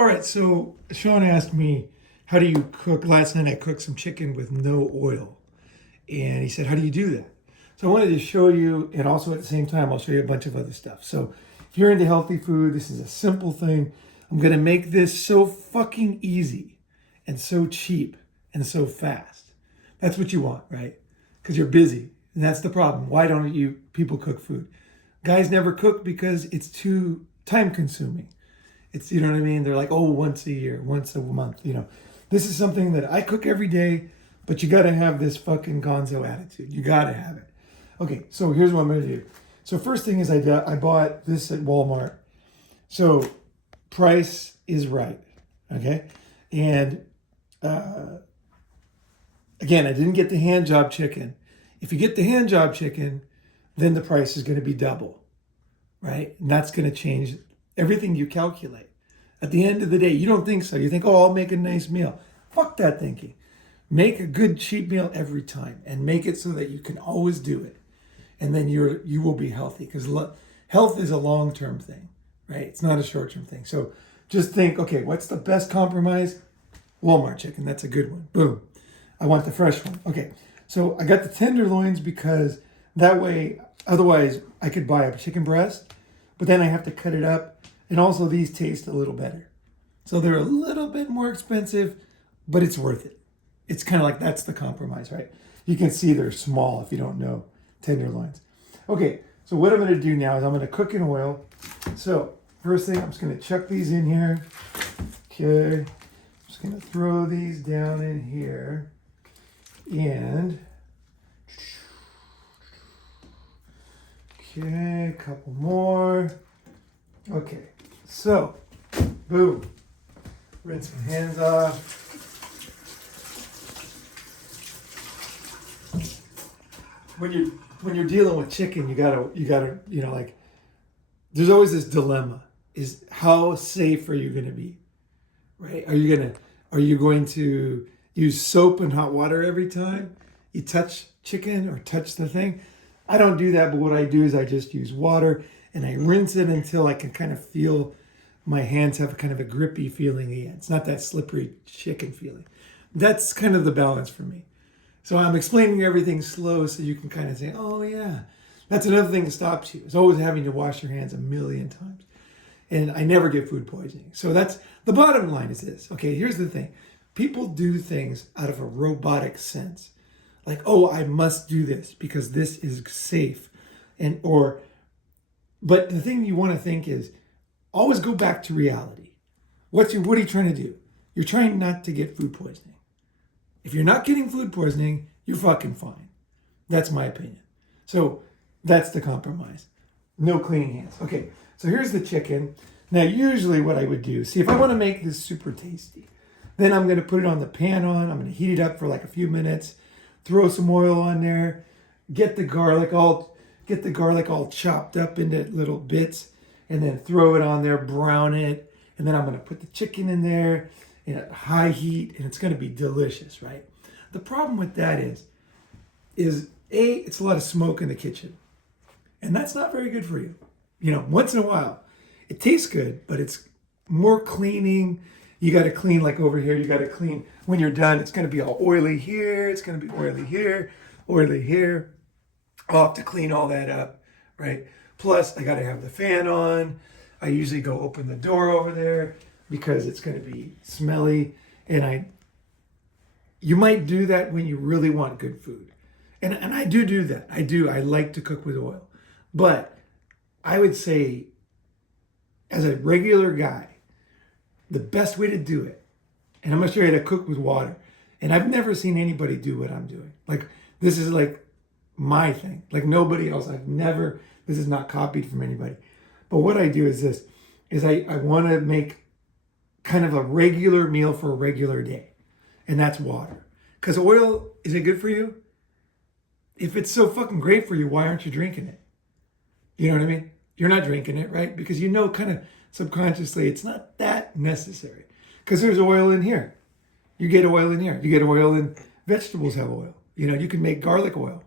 All right, so Sean asked me, how do you cook? Last night I cooked some chicken with no oil. And he said, how do you do that? So I wanted to show you, and also at the same time, I'll show you a bunch of other stuff. So if you're into healthy food, this is a simple thing. I'm going to make this so fucking easy and so cheap and so fast. That's what you want, right? Because you're busy. And that's the problem. Why don't you people cook food? Guys never cook because it's too time consuming. It's, you know what I mean? They're like, oh, once a year, once a month, This is something that I cook every day, but you got to have this fucking gonzo attitude. You got to have it. Okay, so here's what I'm going to do. So first thing is I bought this at Walmart. So price is right, okay? And again, I didn't get the hand job chicken. If you get the hand job chicken, then the price is going to be double, right? And that's going to change everything you calculate. At the end of the day, you don't think so. You think, oh, I'll make a nice meal. Fuck that thinking. Make a good cheap meal every time and make it so that you can always do it. And then you will be healthy, because health is a long-term thing, right? It's not a short-term thing. So just think, okay, what's the best compromise? Walmart chicken, that's a good one. Boom. I want the fresh one. Okay, so I got the tenderloins because that way, otherwise I could buy a chicken breast, but then I have to cut it up. And also these taste a little better. So they're a little bit more expensive, but it's worth it. It's kind of like, that's the compromise, right? You can see they're small if you don't know tenderloins. Okay, so what I'm going to do now is I'm going to cook in oil. So first thing, I'm just going to chuck these in here. Okay, I'm just going to throw these down in here. And okay, a couple more. Okay, so boom. Rinse my hands off. When you're dealing with chicken, you gotta like, there's always this dilemma: is how safe are you gonna be, right? Are you going to use soap and hot water every time you touch chicken or touch the thing? I don't do that, but what I do is I just use water and I rinse it until I can kind of feel my hands have kind of a grippy feeling again. It's not that slippery chicken feeling. That's kind of the balance for me. So I'm explaining everything slow so you can kind of say, oh yeah. That's another thing that stops you. It's always having to wash your hands a million times. And I never get food poisoning. So that's the bottom line is this. Okay, here's the thing. People do things out of a robotic sense. Like, oh, I must do this because this is safe. But the thing you want to think is, always go back to reality. What are you trying to do? You're trying not to get food poisoning. If you're not getting food poisoning, you're fucking fine. That's my opinion. So that's the compromise. No cleaning hands. Okay, so here's the chicken. Now, usually what I would do, see, if I want to make this super tasty, then I'm going to put it on the pan I'm going to heat it up for like a few minutes, throw some oil on there, get the garlic all chopped up into little bits, and then throw it on there, brown it, and then I'm going to put the chicken in there at high heat, and it's going to be delicious, right? The problem with that is it's a lot of smoke in the kitchen, and that's not very good for you. Once in a while, it tastes good, but it's more cleaning. You got to clean, like over here, you got to clean. When you're done, it's going to be all oily here, it's going to be oily here, oily here. I'll have to clean all that up, right? Plus, I got to have the fan on. I usually go open the door over there because it's going to be smelly. And you might do that when you really want good food. And I do that. I like to cook with oil. But I would say, as a regular guy, the best way to do it, and I'm going to show you how to cook with water. And I've never seen anybody do what I'm doing. Like, this is like my thing. Like nobody else. This is not copied from anybody. But what I do is this, I want to make kind of a regular meal for a regular day. And that's water. Because oil, is it good for you? If it's so fucking great for you, why aren't you drinking it? You know what I mean? You're not drinking it, right? Because kind of subconsciously, it's not that necessary. Because there's oil in here. You get oil in here. You get oil in vegetables have oil. You can make garlic oil,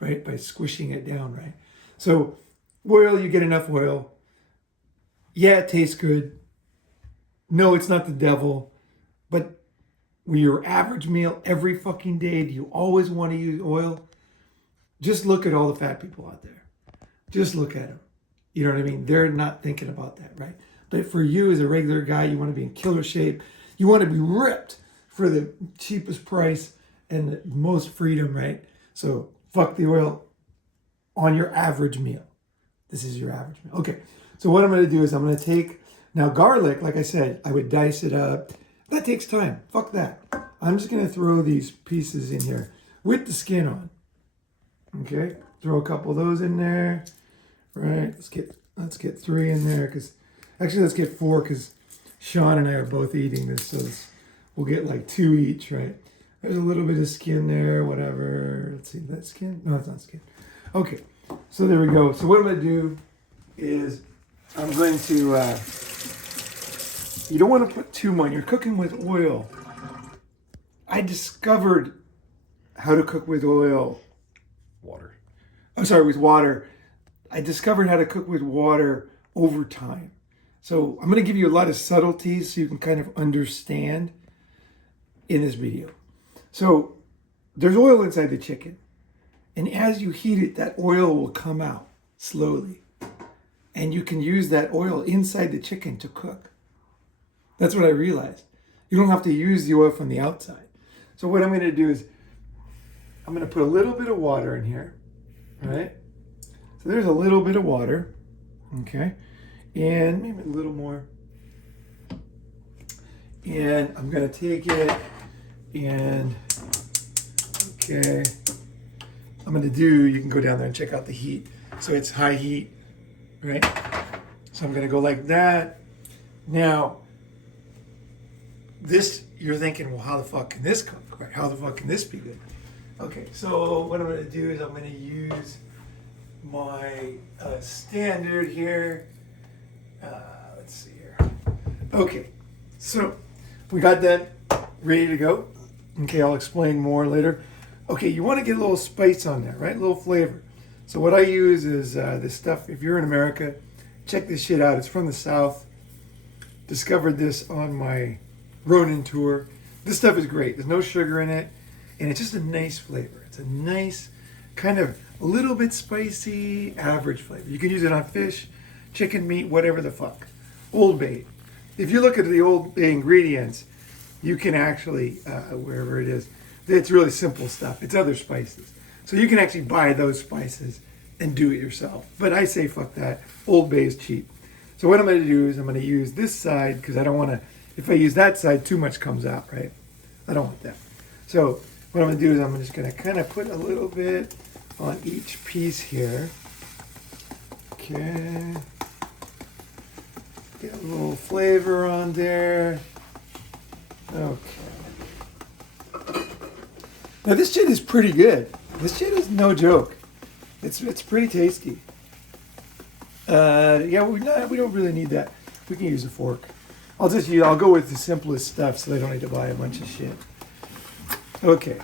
right? By squishing it down, right? So oil, you get enough oil. Yeah, it tastes good. No, it's not the devil, but with your average meal every fucking day, do you always want to use oil? Just look at all the fat people out there. Just look at them. You know what I mean? They're not thinking about that, right? But for you as a regular guy, you want to be in killer shape. You want to be ripped for the cheapest price and the most freedom, right? So fuck the oil on your average meal. This is your average meal. Okay, so what I'm going to do is I'm going to take, now garlic, like I said, I would dice it up. That takes time. Fuck that. I'm just going to throw these pieces in here with the skin on. Okay, throw a couple of those in there. Right, let's get 3 in there, because actually let's get 4, because Sean and I are both eating this, so we'll get like 2 each, right? There's a little bit of skin there, whatever. Let's see, that skin? No, it's not skin. Okay, so there we go. So what I'm going to do is I'm going to, you don't want to put too much. You're cooking with oil. I discovered how to cook with oil. With water. I discovered how to cook with water over time. So I'm going to give you a lot of subtleties so you can kind of understand in this video. So there's oil inside the chicken. And as you heat it, that oil will come out slowly. And you can use that oil inside the chicken to cook. That's what I realized. You don't have to use the oil from the outside. So what I'm going to do is I'm going to put a little bit of water in here. All right? So there's a little bit of water, okay? And maybe a little more. And I'm gonna take it and, okay. I'm gonna do, you can go down there and check out the heat. So it's high heat, right? So I'm gonna go like that. Now, this, you're thinking, well, how the fuck can this cook, right? How the fuck can this be good? Okay, so what I'm gonna do is I'm gonna use my standard here. Let's see here. Okay, so we got that ready to go. Okay, I'll explain more later. Okay, you want to get a little spice on there, right? A little flavor. So what I use is this stuff. If you're in America, check this shit out. It's from the South. Discovered this on my Ronin tour. This stuff is great. There's no sugar in it, and it's just a nice flavor. It's a nice kind of a little bit spicy, average flavor. You can use it on fish, chicken, meat, whatever the fuck. Old Bay. If you look at the Old Bay ingredients, you can actually, wherever it is, it's really simple stuff. It's other spices. So you can actually buy those spices and do it yourself. But I say fuck that. Old Bay is cheap. So what I'm going to do is I'm going to use this side, because I don't want to, if I use that side, too much comes out, right? I don't want that. So what I'm going to do is I'm just going to kind of put a little bit on each piece here. Okay. Get a little flavor on there. Okay. Now this shit is pretty good. This shit is no joke. It's pretty tasty. Yeah, we don't really need that. We can use a fork. I'll go with the simplest stuff so I don't need to buy a bunch of shit. Okay.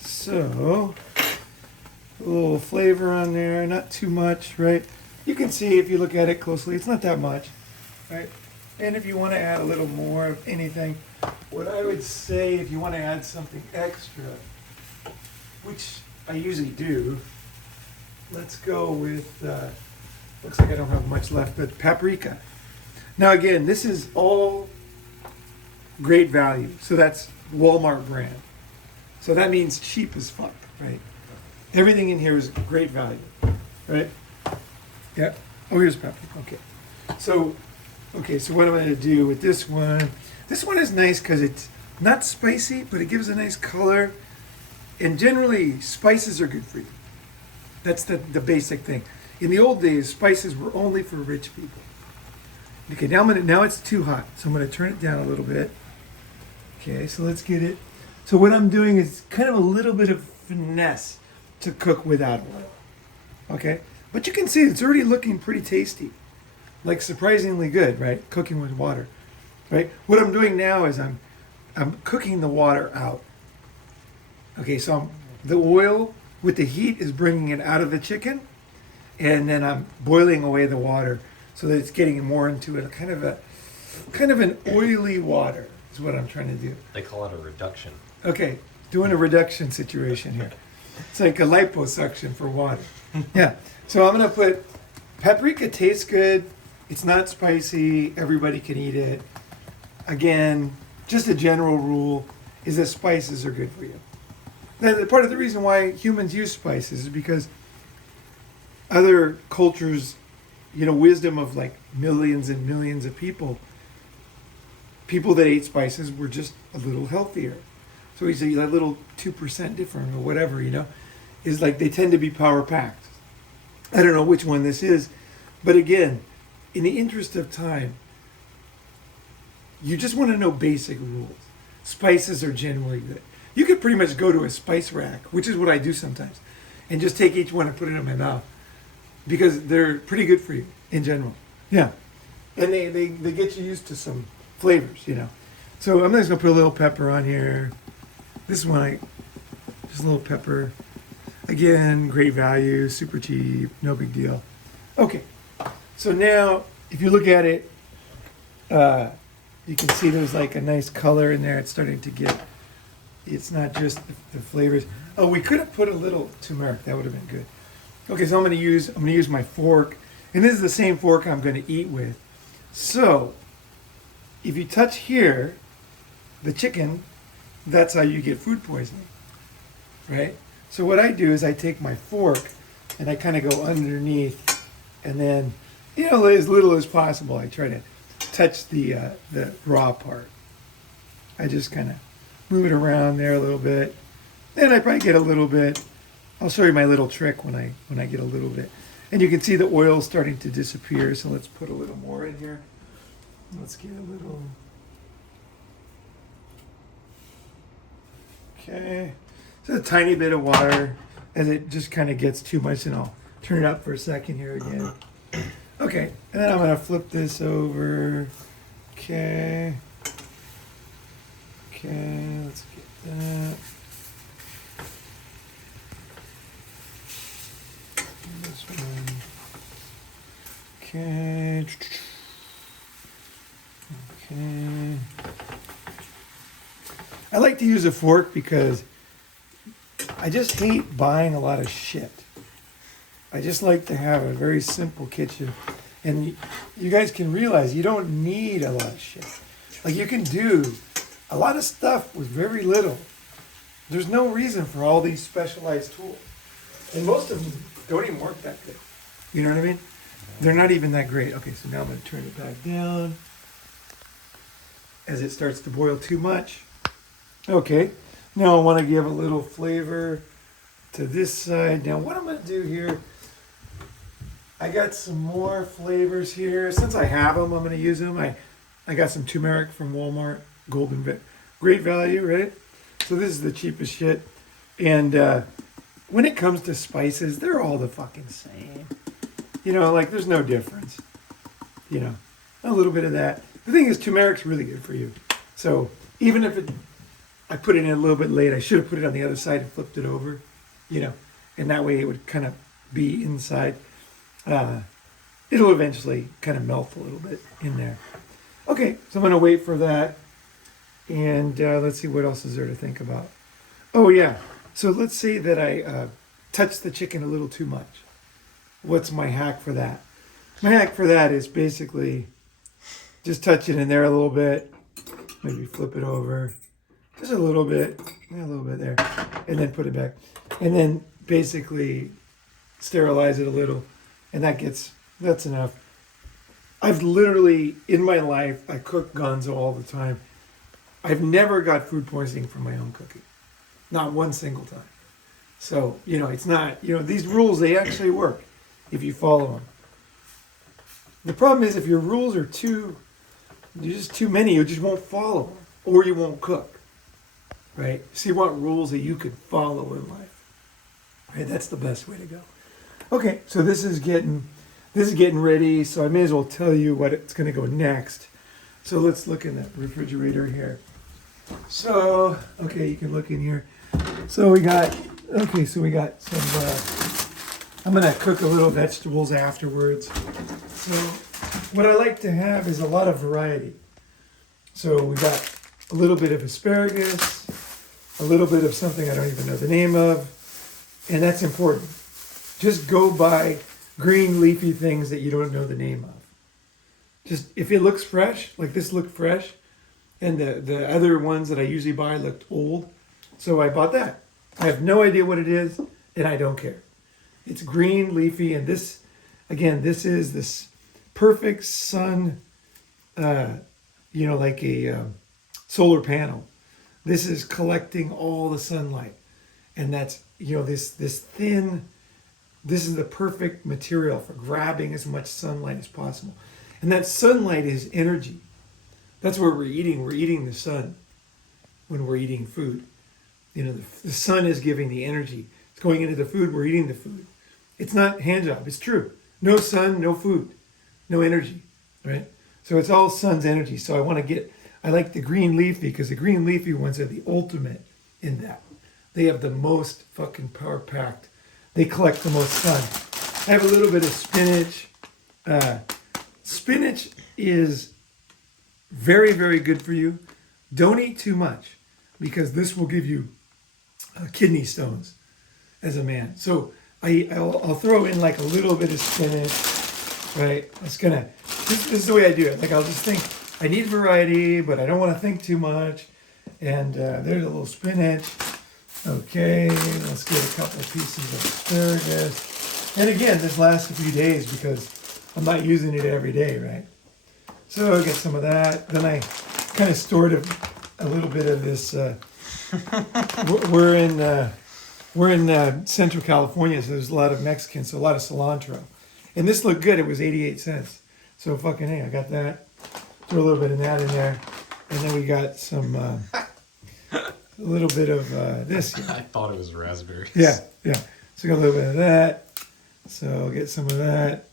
So a little flavor on there, not too much, right? You can see if you look at it closely, it's not that much, right? And if you want to add a little more of anything, what I would say, if you want to add something extra, which I usually do, let's go with, looks like I don't have much left, but paprika. Now again, this is all great value. So that's Walmart brand. So that means cheap as fuck, right? Everything in here is great value, right? Yeah. Oh, here's paprika. Okay. So what I'm going to do with this one is nice because it's not spicy, but it gives a nice color. And generally, spices are good for you. That's the basic thing. In the old days, spices were only for rich people. Okay, now it's too hot, so I'm going to turn it down a little bit. Okay, so let's get it. So what I'm doing is kind of a little bit of finesse to cook without oil. Okay, but you can see it's already looking pretty tasty. Like surprisingly good, right? Cooking with water, right? What I'm doing now is I'm cooking the water out. Okay, so the oil with the heat is bringing it out of the chicken, and then I'm boiling away the water so that it's getting more into a kind of a kind of an oily water is what I'm trying to do. They call it a reduction. Okay, doing a reduction situation here. It's like a liposuction for water. Yeah. So I'm going to put, paprika tastes good. It's not spicy. Everybody can eat it. Again, just a general rule is that spices are good for you. Now, part of the reason why humans use spices is because other cultures, wisdom of like millions and millions of people that ate spices were just a little healthier. So he's a little 2% different or whatever, is like they tend to be power packed. I don't know which one this is, but again, in the interest of time, you just want to know basic rules. Spices are generally good. You could pretty much go to a spice rack, which is what I do sometimes, and just take each one and put it in my mouth because they're pretty good for you in general. Yeah. And they get you used to some flavors, So I'm just going to put a little pepper on here. This one, just a little pepper. Again, great value, super cheap, no big deal. Okay, so now if you look at it, you can see there's like a nice color in there. It's starting to get, it's not just the flavors. Oh, we could have put a little turmeric. That would have been good. Okay, so I'm gonna use my fork, and this is the same fork I'm gonna eat with. So if you touch here, the chicken, that's how you get food poisoning, right? So what I do is I take my fork and I kind of go underneath, and then, as little as possible, I try to touch the raw part. I just kind of move it around there a little bit. Then I probably get a little bit. I'll show you my little trick when I get a little bit. And you can see the oil starting to disappear, so let's put a little more in here. Let's get a little. Okay. Just a tiny bit of water as it just kind of gets too much, and I'll turn it up for a second here again. Okay, and then I'm going to flip this over. Okay. Okay, let's get that. This one. Okay. Okay. I like to use a fork because I just hate buying a lot of shit. I just like to have a very simple kitchen. And you guys can realize you don't need a lot of shit. Like you can do a lot of stuff with very little. There's no reason for all these specialized tools. And most of them don't even work that good. You know what I mean? They're not even that great. Okay, so now I'm going to turn it back down as it starts to boil too much. Okay, now I want to give a little flavor to this side. Now what I'm going to do here, I got some more flavors here. Since I have them, I'm going to use them. I got some turmeric from Walmart, Golden Bit. Great value, right? So this is the cheapest shit. And when it comes to spices, they're all the fucking same. Like there's no difference. A little bit of that. The thing is, turmeric's really good for you. So even if I put it in a little bit late, I should have put it on the other side and flipped it over, and that way it would kind of be inside. It'll eventually kind of melt a little bit in there. Okay, so I'm going to wait for that. And let's see, what else is there to think about? Oh, yeah. So let's say that I touched the chicken a little too much. What's my hack for that? My hack for that is basically just touch it in there a little bit. Maybe flip it over. Just a little bit there. And then put it back. And then basically sterilize it a little. And that's enough. I've literally, in my life, I cook gonzo all the time. I've never got food poisoning from my own cooking. Not one single time. So, it's not, these rules, they actually work if you follow them. The problem is if your rules are just too many, you just won't follow them. Or you won't cook. Right? So you want rules that you can follow in life. Right? That's the best way to go. Okay, so this is getting ready, so I may as well tell you what it's going to go next. So let's look in the refrigerator here. So, okay, you can look in here. So we got some, I'm going to cook a little vegetables afterwards. So what I like to have is a lot of variety. So we got a little bit of asparagus, a little bit of something I don't even know the name of, and that's important. Just go buy green leafy things that you don't know the name of. Just if it looks fresh, like this looked fresh, and the other ones that I usually buy looked old, so I bought that. I have no idea what it is, and I don't care. It's green, leafy, and this, again, this is this perfect sun, like a solar panel. This is collecting all the sunlight, and that's, this thin, this is the perfect material for grabbing as much sunlight as possible. And that sunlight is energy. That's what we're eating. We're eating the sun when we're eating food. The sun is giving the energy. It's going into the food. We're eating the food. It's not hand job. It's true. No sun, no food, no energy, right? So it's all sun's energy. So I like the green leafy because the green leafy ones are the ultimate in that. They have the most fucking power packed. They collect the most sun. I have a little bit of spinach. Spinach is very, very good for you. Don't eat too much because this will give you kidney stones as a man. So I'll throw in like a little bit of spinach, right? This is the way I do it. Like I'll just think, I need variety, but I don't want to think too much. And there's a little spinach. Okay, let's get a couple of pieces of asparagus. And again, this lasts a few days because I'm not using it every day, right? So I'll get some of that. Then I kind of stored a little bit of this. We're in Central California, so there's a lot of Mexicans, so a lot of cilantro. And this looked good. It was 88 cents. So fucking hey, I got that. Throw a little bit of that in there. And then we got some, a little bit of this here. I thought it was raspberries. Yeah. So I got a little bit of that. So I'll get some of that.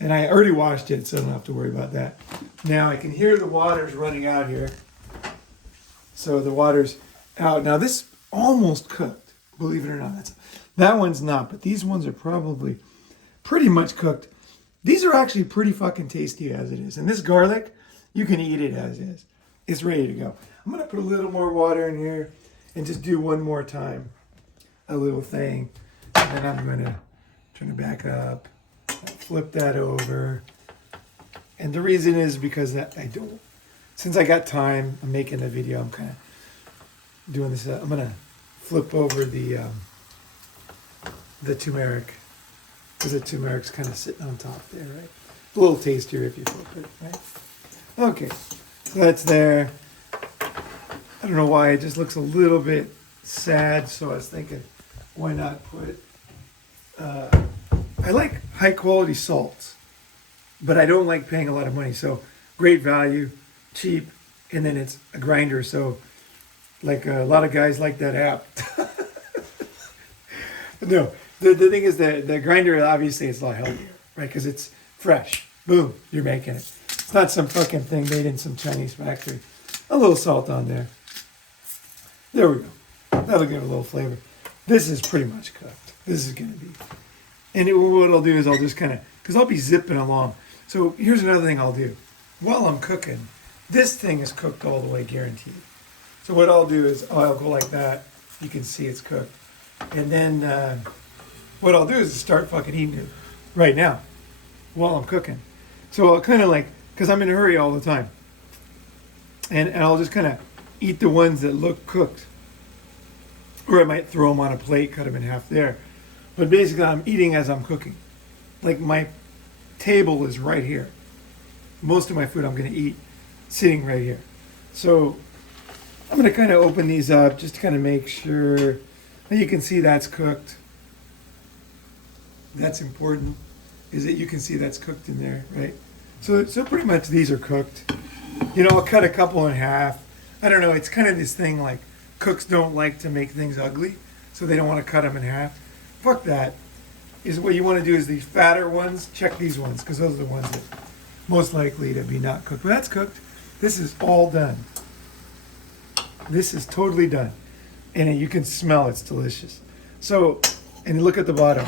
And I already washed it, so I don't have to worry about that. Now I can hear the water's running out here. So the water's out. Now this almost cooked, believe it or not. That one's not, but these ones are probably pretty much cooked. These are actually pretty fucking tasty as it is. And this garlic, you can eat it as is. It's ready to go. I'm going to put a little more water in here and just do one more time. A little thing. And then I'm going to turn it back up. Flip that over. And the reason is because since I got time, I'm making a video, I'm kind of doing this. I'm going to flip over the turmeric. Because the turmeric's kind of sitting on top there, right? A little tastier if you flip it, right? Okay, so that's there. I don't know why, it just looks a little bit sad, so I was thinking, why not put... I like high quality salts, but I don't like paying a lot of money. So great value, cheap, and then it's a grinder. So like a lot of guys like that app. No, the thing is that the grinder, obviously it's a lot healthier, right? Because it's fresh. Boom, you're making it. It's not some fucking thing made in some Chinese factory. A little salt on there. There we go. That'll give it a little flavor. This is pretty much cooked. This is going to be... And what I'll do is I'll just kind of, because I'll be zipping along. So here's another thing I'll do. While I'm cooking, this thing is cooked all the way, guaranteed. So what I'll do is I'll go like that. You can see it's cooked. And then what I'll do is start fucking eating it right now while I'm cooking. So I'll kind of like, because I'm in a hurry all the time. And I'll just kind of eat the ones that look cooked. Or I might throw them on a plate, cut them in half there. But basically, I'm eating as I'm cooking. Like my table is right here. Most of my food I'm going to eat sitting right here. So I'm going to kind of open these up just to kind of make sure. And you can see that's cooked. That's important, is that you can see that's cooked in there, right? So pretty much these are cooked. I'll cut a couple in half. I don't know. It's kind of this thing like cooks don't like to make things ugly, so they don't want to cut them in half. Fuck that. Is what you want to do is these fatter ones, check these ones, because those are the ones that most likely to be not cooked. But that's cooked. This is all done. This is totally done. And you can smell it's delicious. So, and look at the bottom.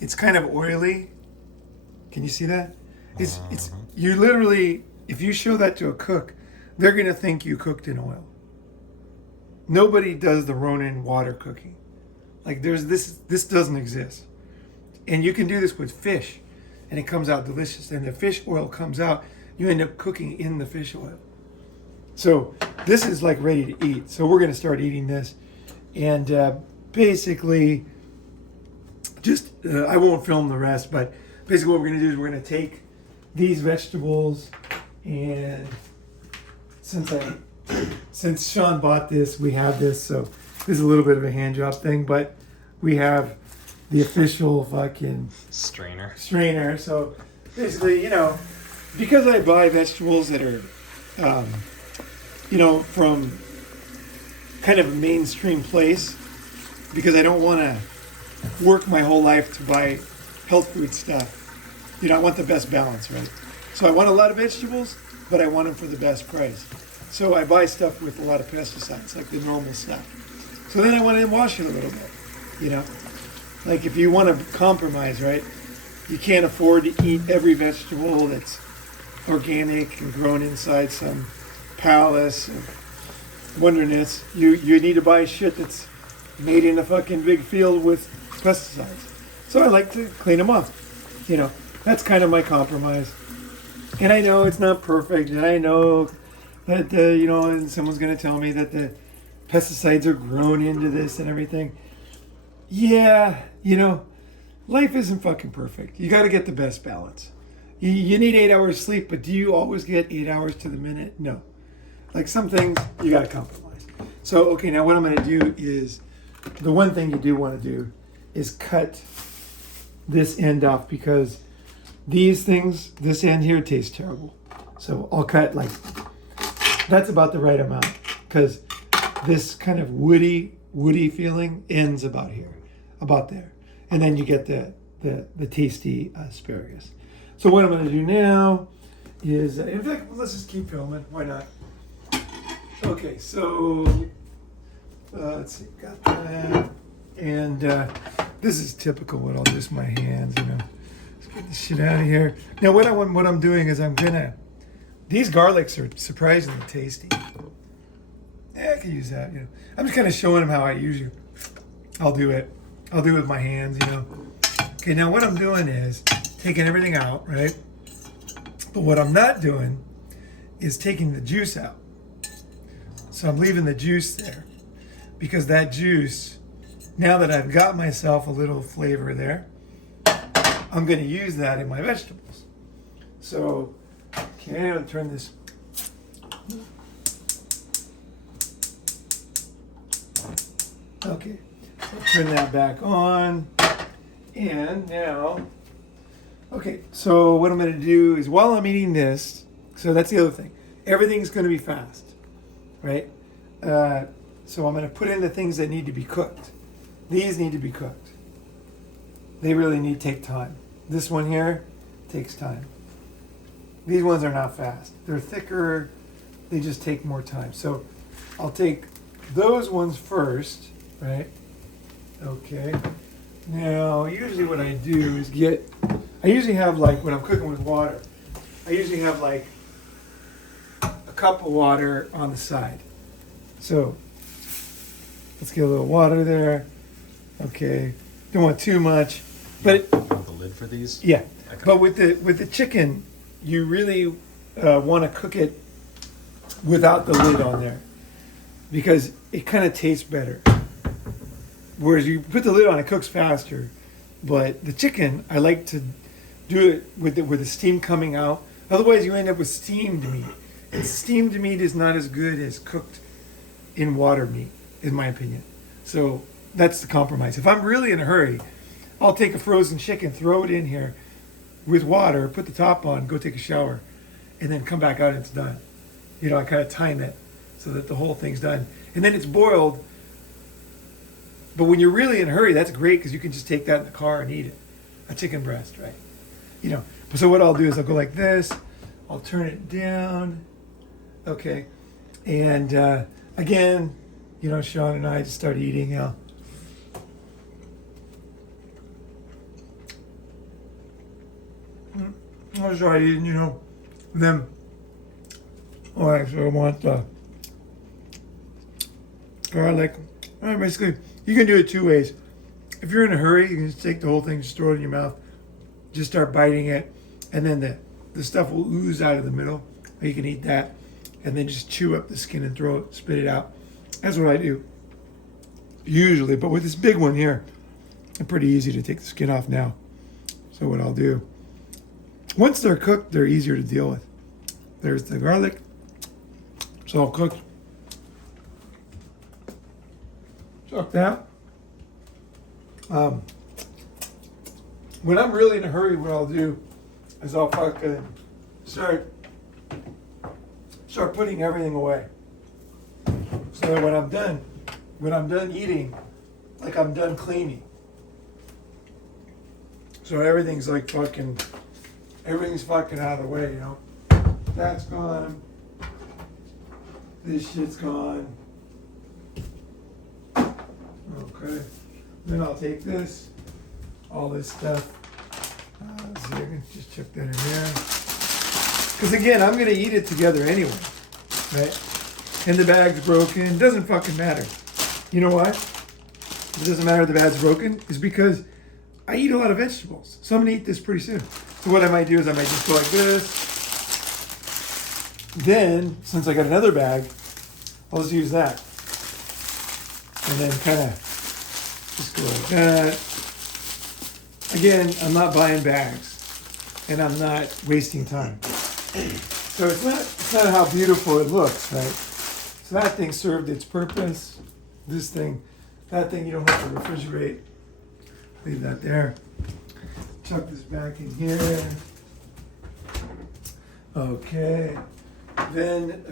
It's kind of oily. Can you see that? You literally, if you show that to a cook, they're going to think you cooked in oil. Nobody does the Ronin water cooking. Like this doesn't exist. And you can do this with fish, and it comes out delicious. And the fish oil comes out, you end up cooking in the fish oil. So this is like ready to eat. So we're going to start eating this. And basically, just, I won't film the rest, but basically what we're going to do is we're going to take these vegetables, and since Sean bought this, we have this. So this is a little bit of a hand job thing, but we have the official fucking strainer. So basically, because I buy vegetables that are, from kind of a mainstream place, because I don't want to work my whole life to buy health food stuff. I want the best balance, right? So I want a lot of vegetables, but I want them for the best price. So I buy stuff with a lot of pesticides, like the normal stuff. So then I want to wash it a little bit, Like if you want to compromise, right? You can't afford to eat every vegetable that's organic and grown inside some palace of wilderness. You need to buy shit that's made in a fucking big field with pesticides. So I like to clean them up. That's kind of my compromise. And I know it's not perfect, and I know that, and someone's going to tell me that the pesticides are grown into this and everything. Yeah, life isn't fucking perfect. You got to get the best balance. You need 8 hours sleep, but do you always get 8 hours to the minute? No. Like some things, you got to compromise. So, okay, now what I'm going to do is, the one thing you do want to do is cut this end off, because these things, this end here tastes terrible. So I'll cut that's about the right amount, because this kind of woody feeling ends about here, about there. And then you get the tasty asparagus. So what I'm going to do now is, in fact, let's just keep filming. Why not? Okay, so let's see, got that. And this is typical with all just my hands, Let's get this shit out of here. Now what I'm doing is these garlics are surprisingly tasty. Yeah, I can use that, I'm just kind of showing them how I usually, I'll do it with my hands, Okay, now what I'm doing is taking everything out, right? But what I'm not doing is taking the juice out. So I'm leaving the juice there, because that juice, now that I've got myself a little flavor there, I'm going to use that in my vegetables. So, okay, I'm going to turn this. Okay, so turn that back on. And now, okay, so what I'm going to do is, while I'm eating this, so that's the other thing. Everything's going to be fast, right? So I'm going to put in the things that need to be cooked. These need to be cooked. They really need to take time. This one here takes time. These ones are not fast. They're thicker. They just take more time. So I'll take those ones first, right? Okay. Now, usually what I do is I usually have, when I'm cooking with water, I usually have a cup of water on the side. So let's get a little water there. Okay. Don't want too much. But you want the lid for these? Yeah. Okay. But with the chicken, you really want to cook it without the lid on there, because it kind of tastes better. Whereas you put the lid on, it cooks faster. But the chicken, I like to do it with the steam coming out. Otherwise, you end up with steamed meat. And steamed meat is not as good as cooked in water meat, in my opinion. So that's the compromise. If I'm really in a hurry, I'll take a frozen chicken, throw it in here with water, put the top on, go take a shower, and then come back out and it's done. I kind of time it so that the whole thing's done. And then it's boiled. But when you're really in a hurry, that's great, because you can just take that in the car and eat it. A chicken breast, right? So what I'll do is I'll go like this. I'll turn it down. Okay. And again, Sean and I just start eating. I'll start eating, then All right, so I want garlic. All right, basically, you can do it two ways. If you're in a hurry, you can just take the whole thing, just throw it in your mouth, just start biting it, and then the stuff will ooze out of the middle. Or you can eat that, and then just chew up the skin and throw it, spit it out. That's what I do usually. But with this big one here, it's pretty easy to take the skin off now. So what I'll do, once they're cooked, they're easier to deal with. There's the garlic. It's all cooked. Chuck that. When I'm really in a hurry, what I'll do is I'll fucking start putting everything away. So that when I'm done eating, like I'm done cleaning. So everything's fucking out of the way, you know. That's gone. This shit's gone. Okay. Then I'll take this, all this stuff. Let's see, I can just chuck that in there. Because again, I'm going to eat it together anyway, right? And the bag's broken. Doesn't fucking matter. You know why? It doesn't matter if the bag's broken. Is because I eat a lot of vegetables. So I'm going to eat this pretty soon. So what I might do is I might just go like this. Then, since I got another bag, I'll just use that. And then kind of just go like that. Again, I'm not buying bags. And I'm not wasting time. So it's not how beautiful it looks, right? So that thing served its purpose. That thing you don't have to refrigerate. Leave that there. Chuck this back in here. Okay. Then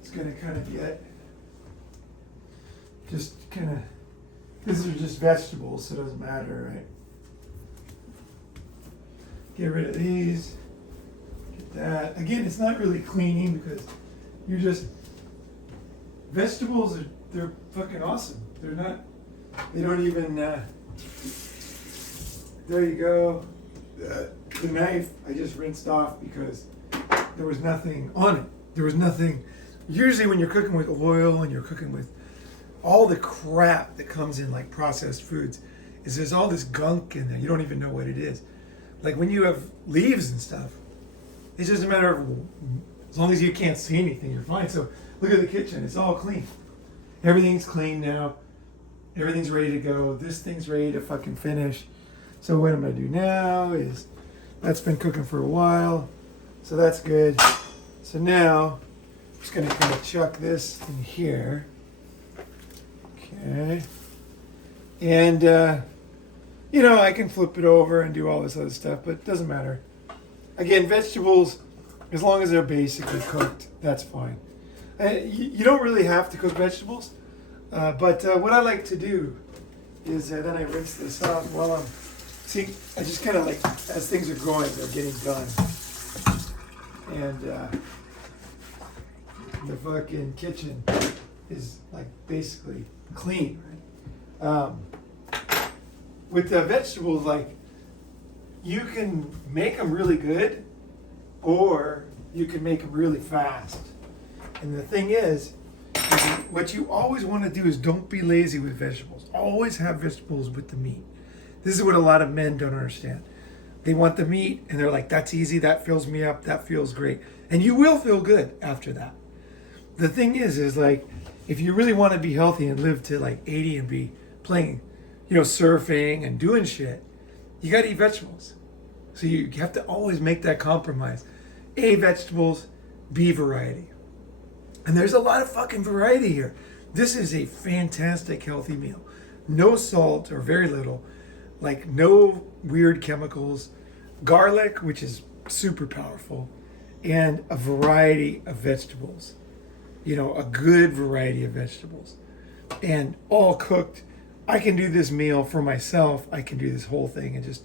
it's gonna kind of get these are just vegetables, so it doesn't matter, right? Get rid of these. Get that. Again, it's not really cleaning because you're just vegetables they're fucking awesome. They don't even there you go. The knife I just rinsed off because there was nothing on it. There was nothing. Usually when you're cooking with oil and you're cooking with all the crap that comes in like processed foods, is there's all this gunk in there. You don't even know what it is. Like when you have leaves and stuff, it's just a matter of, as long as you can't see anything, you're fine. So look at the kitchen. It's all clean. Everything's clean now. Everything's ready to go. This thing's ready to fucking finish. So what I'm going to do now is, that's been cooking for a while. So that's good. So now, I'm just going to kind of chuck this in here. Okay. And, I can flip it over and do all this other stuff, but it doesn't matter. Again, vegetables, as long as they're basically cooked, that's fine. You don't really have to cook vegetables, but what I like to do is then I rinse this off while I just kind of like, as things are growing, they're getting done. And the fucking kitchen is like basically clean, right? With the vegetables, like, you can make them really good or you can make them really fast. And the thing is what you always want to do is don't be lazy with vegetables. Always have vegetables with the meat. This is what a lot of men don't understand. They want the meat and they're like, that's easy, that fills me up, that feels great. And you will feel good after that. The thing is like, if you really want to be healthy and live to like 80 and be playing, surfing and doing shit, you got to eat vegetables. So you have to always make that compromise. A, vegetables, B, variety. And there's a lot of fucking variety here. This is a fantastic healthy meal. No salt or very little, like no weird chemicals, garlic, which is super powerful, and a variety of vegetables. A good variety of vegetables. And all cooked. I can do this meal for myself. I can do this whole thing and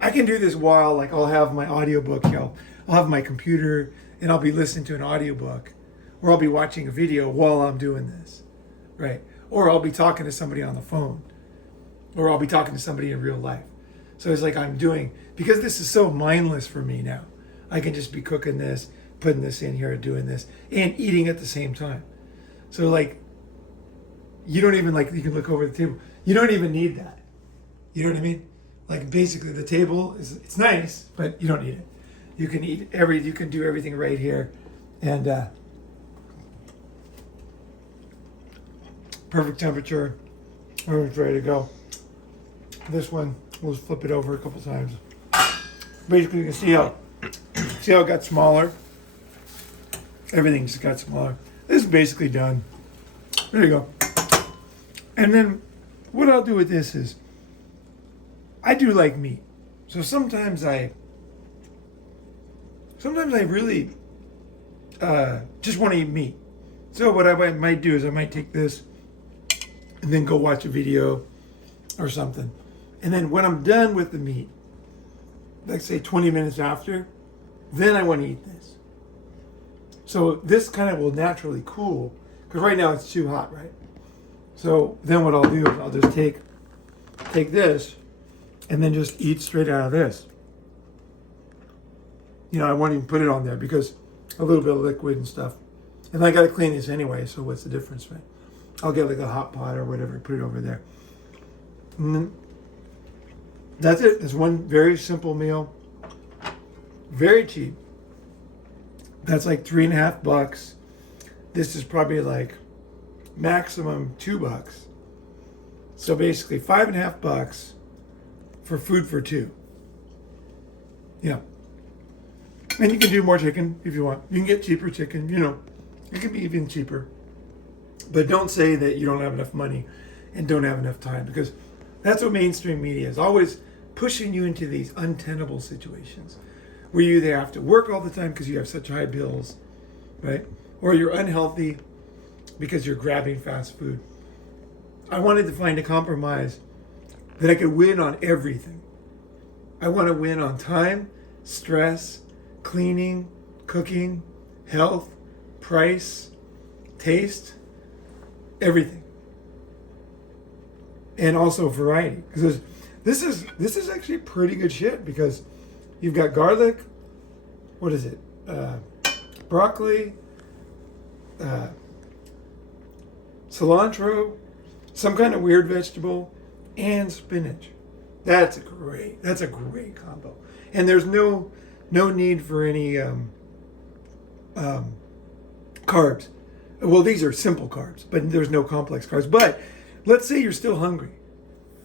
I can do this while, like, I'll have my audiobook, I'll have my computer and I'll be listening to an audiobook, or I'll be watching a video while I'm doing this, right? Or I'll be talking to somebody on the phone, or I'll be talking to somebody in real life. So it's like because this is so mindless for me now, I can just be cooking this, putting this in here, doing this, and eating at the same time. So like, you don't even like, you can look over the table. You don't even need that. You know what I mean? Like basically the table it's nice, but you don't need it. You can you can do everything right here. And perfect temperature. Everyone's ready to go. This one, we'll just flip it over a couple times. Basically, you can see how it got smaller. Everything just got smaller. This is basically done. There you go. And then what I'll do with this is, I do like meat. So sometimes I really just want to eat meat. So what I might do is I might take this and then go watch a video or something. And then when I'm done with the meat, like say 20 minutes after, then I want to eat this. So this kind of will naturally cool, because right now it's too hot, right? So then what I'll do is I'll just take this and then just eat straight out of this. You know, I won't even put it on there because a little bit of liquid and stuff. And I got to clean this anyway, so what's the difference, right? I'll get like a hot pot or whatever, put it over there. And then that's it. It's one very simple meal. Very cheap. That's like $3.50. This is probably like maximum $2. So basically $5.50 for food for two. Yeah. And you can do more chicken if you want. You can get cheaper chicken, you know. It can be even cheaper. But don't say that you don't have enough money and don't have enough time, because that's what mainstream media is, always pushing you into these untenable situations where you either have to work all the time because you have such high bills, right? Or you're unhealthy because you're grabbing fast food. I wanted to find a compromise that I could win on everything. I want to win on time, stress, cleaning, cooking, health, price, taste, everything. And also variety. Because this is actually pretty good shit, because you've got garlic, what is it? Broccoli, cilantro, some kind of weird vegetable, and spinach. That's a great combo. And there's no need for any carbs. Well, these are simple carbs, but there's no complex carbs. But let's say you're still hungry,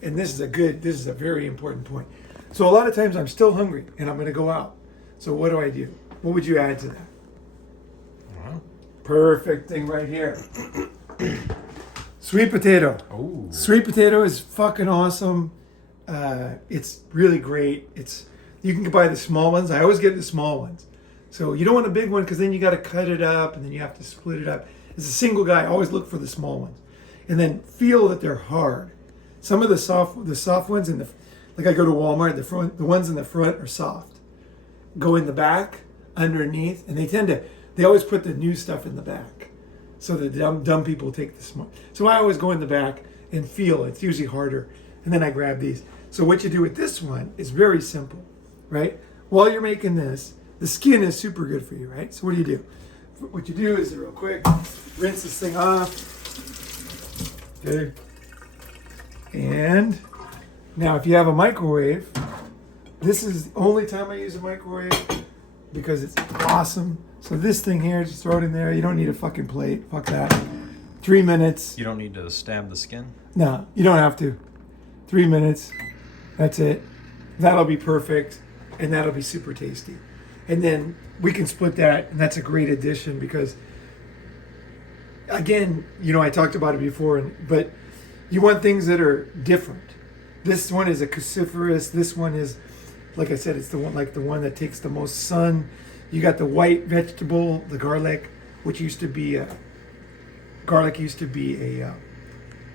and this is a very important point. So a lot of times I'm still hungry and I'm going to go out. So what do? What would you add to that? Perfect thing right here. Sweet potato. Oh. Sweet potato is fucking awesome. It's really great. You can buy the small ones. I always get the small ones. So you don't want a big one, because then you got to cut it up and then you have to split it up. As a single guy, I always look for the small ones, and then feel that they're hard. Some of the soft ones like I go to Walmart, the ones in the front are soft. Go in the back, underneath, and they always put the new stuff in the back, so the dumb people take the small. So I always go in the back and feel. It's usually harder, and then I grab these. So what you do with this one is very simple, right? While you're making this, the skin is super good for you, right? So what do? What you do is, real quick, rinse this thing off. Okay. And now if you have a microwave, this is the only time I use a microwave, because it's awesome. So this thing here, just throw it in there. You don't need a fucking plate. Fuck that. 3 minutes. You don't need to stab the skin? No, you don't have to. 3 minutes. That's it. That'll be perfect. And that'll be super tasty. And then we can split that. And that's a great addition, because, again, I talked about it before, but you want things that are different. This one is a cruciferous. This one is, like I said, it's the one that takes the most sun. You got the white vegetable, the garlic, which used to be a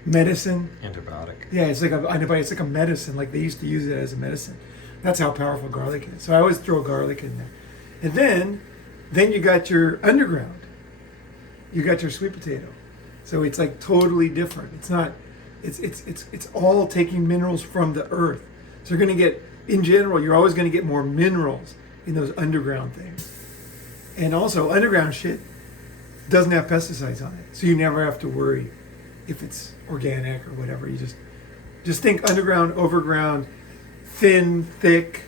medicine. Antibiotic. Yeah, it's like a medicine. Like they used to use it as a medicine. That's how powerful garlic is. So I always throw garlic in there. And then you got your underground. You got your sweet potato. So it's like totally different. It's not. It's all taking minerals from the earth. So you're going to get, in general, you're always going to get more minerals in those underground things. And also, underground shit doesn't have pesticides on it, so you never have to worry if it's organic or whatever. You just think underground, overground, thin, thick,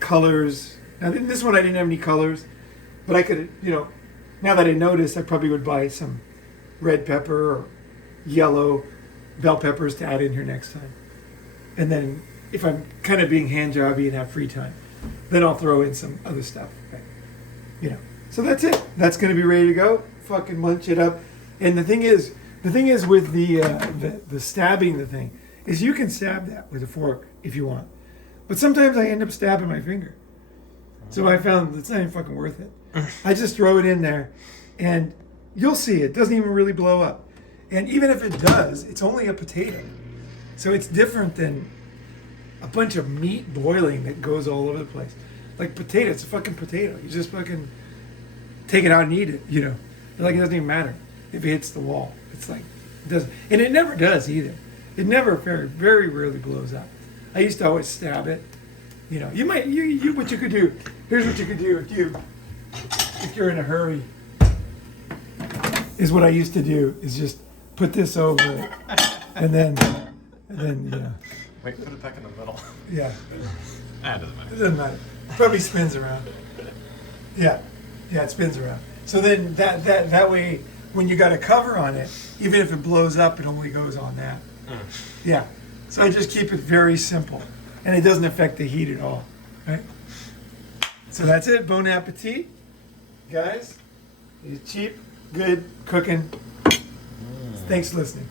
colors. Now this one I didn't have any colors, but I could, now that I noticed, I probably would buy some red pepper or yellow bell peppers to add in here next time. And then if I'm kind of being hand jobby and have free time, then I'll throw in some other stuff. Right? So that's it. That's going to be ready to go. Fucking munch it up. And the thing is with the stabbing the thing is you can stab that with a fork if you want, but sometimes I end up stabbing my finger. So I found it's not even fucking worth it. I just throw it in there, and you'll see it doesn't even really blow up. And even if it does, it's only a potato, so it's different than a bunch of meat boiling that goes all over the place. Like potato, it's a fucking potato. You just fucking take it out and eat it. Like it doesn't even matter if it hits the wall. It's like it doesn't, and it never does either. It never very rarely blows up. I used to always stab it. You might what you could do. Here's what you could do if you're in a hurry. Is what I used to do is just put this over it, and then Wait, put it back in the middle. Yeah. Ah, it doesn't matter. It doesn't matter. It probably spins around. Yeah, it spins around. So then that way, when you got a cover on it, even if it blows up, it only goes on that. Yeah. So I just keep it very simple, and it doesn't affect the heat at all. Right. So that's it. Bon appetit, guys. It's cheap, good cooking. Thanks for listening.